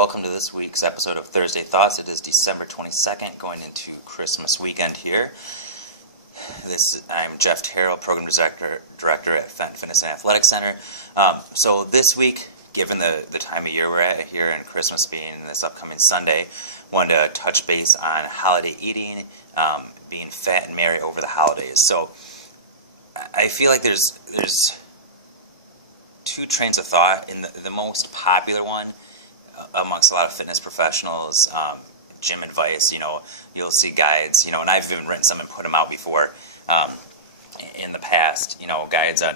welcome to this week's episode of Thursday Thoughts. It is December 22nd, going into Christmas weekend here. I'm Jeff Terrell, Program Director at Fenton Fitness and Athletic Center. So this week, given the time of year we're at here and Christmas being this upcoming Sunday, wanted to touch base on holiday eating, being fat and merry over the holidays. So I feel like there's two trains of thought. In the most popular one amongst a lot of fitness professionals, gym advice, you'll see guides, and I've even written some and put them out before in the past, guides on,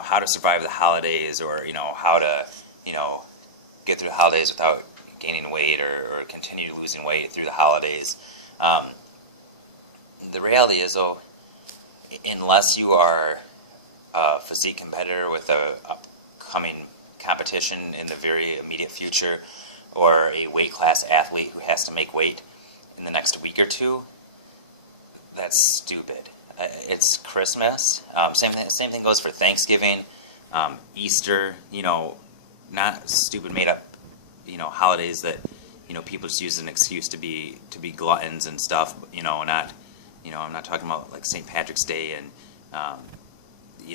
how to survive the holidays, or, how to, get through the holidays without gaining weight or continue losing weight through the holidays. The reality is, though, unless you are a physique competitor with a upcoming competition in the very immediate future, or a weight class athlete who has to make weight in the next week or two, that's stupid. It's Christmas. Same thing goes for Thanksgiving, Easter. Not stupid made up, holidays that people just use as an excuse to be gluttons and stuff. Not. I'm not talking about like St. Patrick's Day and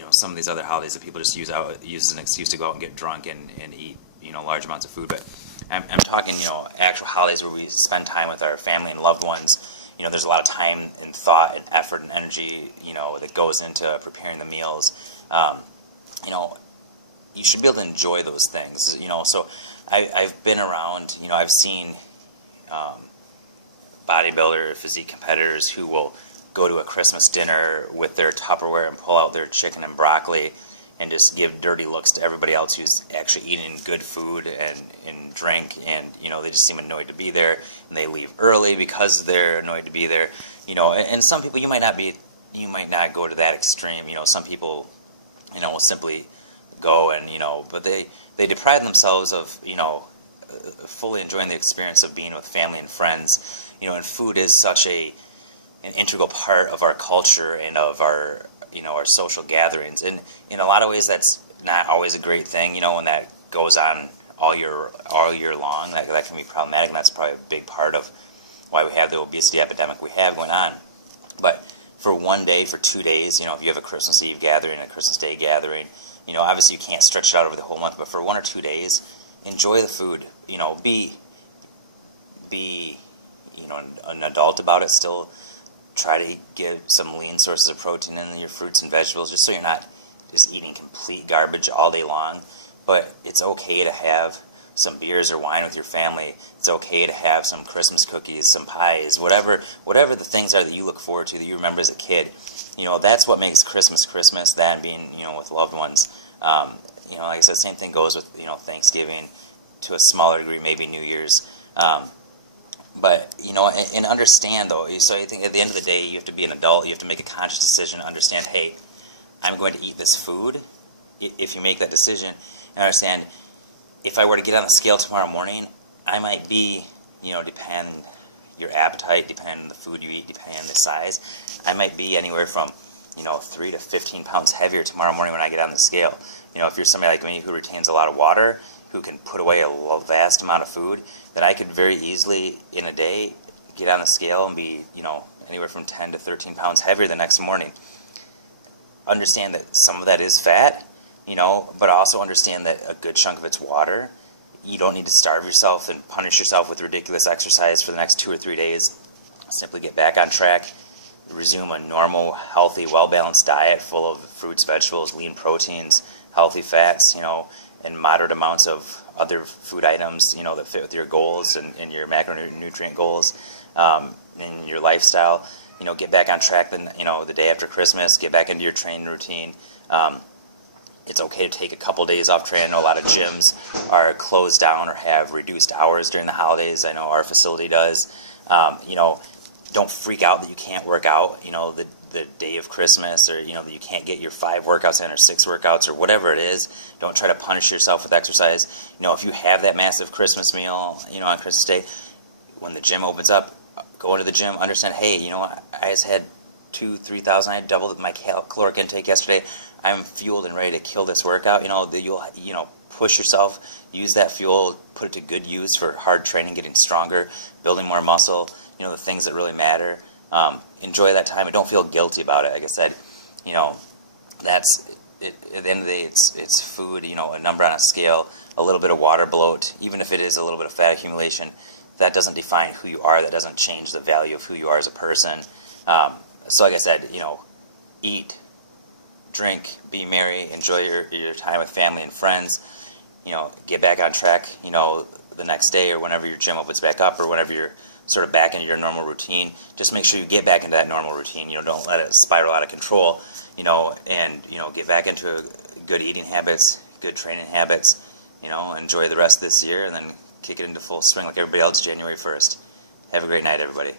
some of these other holidays that people just use as an excuse to go out and get drunk and eat large amounts of food. But I'm talking actual holidays where we spend time with our family and loved ones. There's a lot of time and thought and effort and energy that goes into preparing the meals. You should be able to enjoy those things. So I've been around. I've seen bodybuilder, physique competitors who will go to a Christmas dinner with their Tupperware and pull out their chicken and broccoli and just give dirty looks to everybody else who's actually eating good food and drink, and they just seem annoyed to be there, and they leave early because they're annoyed to be there. And some people, you might not go to that extreme. Some people will simply go and but they deprive themselves of fully enjoying the experience of being with family and friends. And food is such an integral part of our culture and of our our social gatherings, and in a lot of ways that's not always a great thing. When that goes on all year long, that can be problematic, and that's probably a big part of why we have the obesity epidemic we have going on. But for one day, for 2 days, if you have a Christmas Eve gathering, a Christmas Day gathering, obviously you can't stretch it out over the whole month, but for 1 or 2 days, enjoy the food. Be an adult about it. Still try to get some lean sources of protein in your fruits and vegetables, just so you're not just eating complete garbage all day long. But it's okay to have some beers or wine with your family. It's okay to have some Christmas cookies, some pies, whatever the things are that you look forward to, that you remember as a kid. That's what makes Christmas Christmas, that being, with loved ones. Like I said, same thing goes with, Thanksgiving, to a smaller degree, maybe New Year's. But, and understand, though, so I think at the end of the day, you have to be an adult. You have to make a conscious decision to understand, hey, I'm going to eat this food. If you make that decision, and understand, if I were to get on the scale tomorrow morning, I might be, depending on your appetite, depending on the food you eat, depending on the size, I might be anywhere from, 3 to 15 pounds heavier tomorrow morning when I get on the scale. If you're somebody like me who retains a lot of water, who can put away a vast amount of food, then I could very easily, in a day, get on the scale and be, anywhere from 10 to 13 pounds heavier the next morning. Understand that some of that is fat, but also understand that a good chunk of it's water. You don't need to starve yourself and punish yourself with ridiculous exercise for the next 2 or 3 days. Simply get back on track, resume a normal, healthy, well-balanced diet full of fruits, vegetables, lean proteins, healthy fats, and moderate amounts of other food items, that fit with your goals and your macronutrient goals, in your lifestyle. Get back on track the day after Christmas, get back into your training routine. It's okay to take a couple days off training. I know a lot of gyms are closed down or have reduced hours during the holidays. I know our facility does. Don't freak out that you can't work out, the day of Christmas, or, that you can't get your 5 workouts in or 6 workouts or whatever it is. Don't try to punish yourself with exercise. If you have that massive Christmas meal, on Christmas Day, when the gym opens up, go into the gym, understand, hey, I just had 2,000-3,000, I doubled my caloric intake yesterday. I'm fueled and ready to kill this workout. You'll push yourself, use that fuel, put it to good use for hard training, getting stronger, building more muscle, the things that really matter. Enjoy that time and don't feel guilty about it. Like I said, that's it. At the end of the day, it's food, a number on a scale, a little bit of water bloat, even if it is a little bit of fat accumulation. That doesn't define who you are. That doesn't change the value of who you are as a person. So like I said, eat, drink, be merry, enjoy your time with family and friends. Get back on track, the next day or whenever your gym opens back up or whenever you're sort of back into your normal routine. Just make sure you get back into that normal routine. Don't let it spiral out of control, and get back into good eating habits, good training habits, enjoy the rest of this year and then kick it into full swing like everybody else January 1st. Have a great night, everybody.